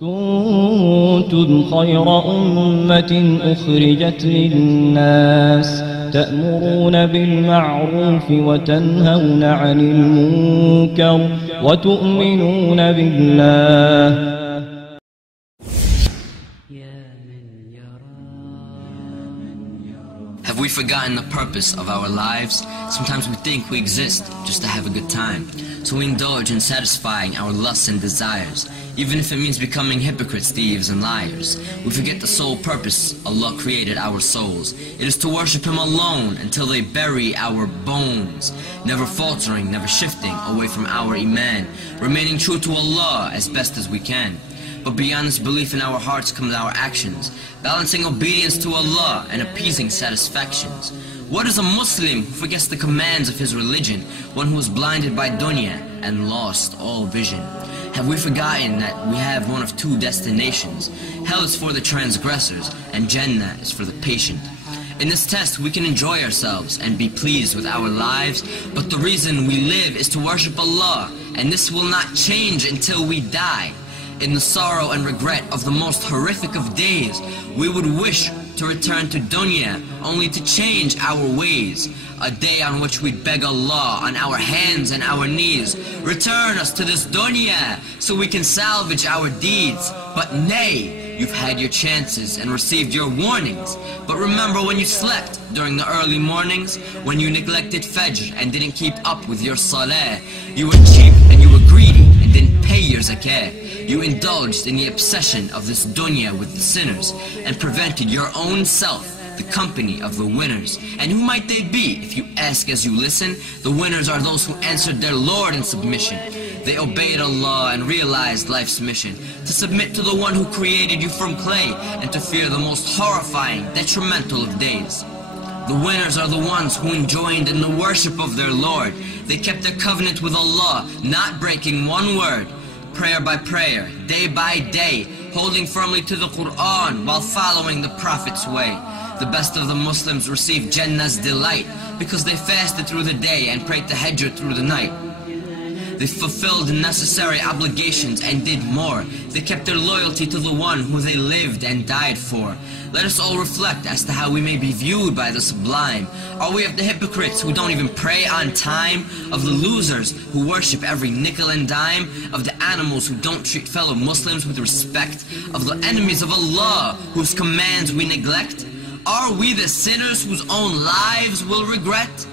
كنتم خير أمة أخرجت للناس تأمرون بالمعروف وتنهون عن المنكر وتؤمنون بالله. Have we forgotten the purpose of our lives? Sometimes we think we exist just to have a good time. So we indulge in satisfying our lusts and desires, even if it means becoming hypocrites, thieves, and liars. We forget the sole purpose Allah created our souls. It is to worship Him alone until they bury our bones, never faltering, never shifting away from our Iman, remaining true to Allah as best as we can. But beyond this belief in our hearts comes our actions, balancing obedience to Allah and appeasing satisfactions. What is a Muslim who forgets the commands of his religion, one who is blinded by dunya and lost all vision? Have we forgotten that we have one of two destinations? Hell is for the transgressors and Jannah is for the patient. In this test we can enjoy ourselves and be pleased with our lives, but the reason we live is to worship Allah, and this will not change until we die. In the sorrow and regret of the most horrific of days, we would wish to return to dunya only to change our ways. A day on which we'd beg Allah on our hands and our knees, return us to this dunya so we can salvage our deeds. But nay, you've had your chances and received your warnings. But remember when you slept during the early mornings, when you neglected Fajr and didn't keep up with your salah. You were cheap and you were greedy and didn't pay your zakah. You indulged in the obsession of this dunya with the sinners and prevented your own self the company of the winners. And who might they be? If you ask as you listen, the winners are those who answered their Lord in submission. They obeyed Allah and realized life's mission, to submit to the one who created you from clay and to fear the most horrifying, detrimental of days. The winners are the ones who enjoined in the worship of their Lord. They kept their covenant with Allah, not breaking one word. Prayer by prayer, day by day, holding firmly to the Quran while following the Prophet's way. The best of the Muslims received Jannah's delight because they fasted through the day and prayed tahajjud through the night. They fulfilled the necessary obligations and did more. They kept their loyalty to the one who they lived and died for. Let us all reflect as to how we may be viewed by the sublime. Are we of the hypocrites who don't even pray on time? Of the losers who worship every nickel and dime? Of the animals who don't treat fellow Muslims with respect? Of the enemies of Allah whose commands we neglect? Are we the sinners whose own lives will regret?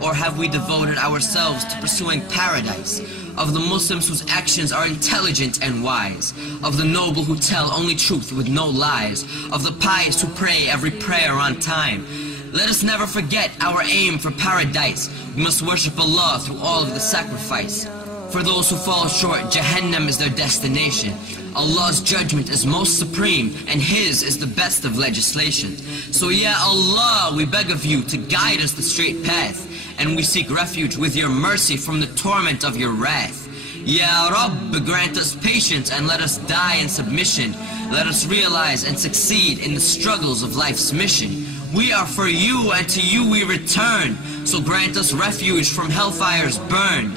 Or have we devoted ourselves to pursuing paradise? Of the Muslims whose actions are intelligent and wise? Of the noble who tell only truth with no lies? Of the pious who pray every prayer on time? Let us never forget our aim for paradise. We must worship Allah through all of the sacrifice. For those who fall short, Jahannam is their destination. Allah's judgment is most supreme, and His is the best of legislation. So Ya Allah, we beg of you to guide us the straight path, and we seek refuge with your mercy from the torment of your wrath. Ya Rabb, grant us patience and let us die in submission. Let us realize and succeed in the struggles of life's mission. We are for you and to you we return, so grant us refuge from hellfire's burn.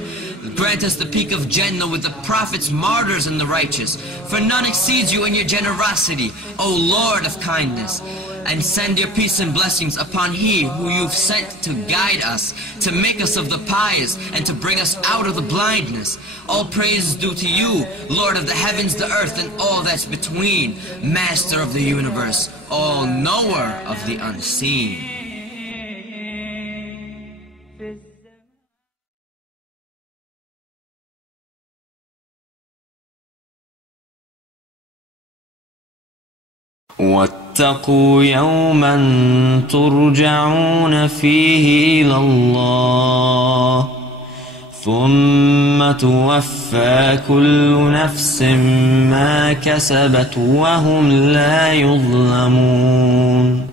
Grant us the peak of Jannah with the prophets, martyrs, and the righteous. For none exceeds you in your generosity, O Lord of kindness. And send your peace and blessings upon He who you've sent to guide us, to make us of the pious, and to bring us out of the blindness. All praise is due to you, Lord of the heavens, the earth, and all that's between, Master of the universe, all knower of the unseen. واتقوا يوما ترجعون فيه إلى الله ثم توفى كل نفس ما كسبت وهم لا يظلمون.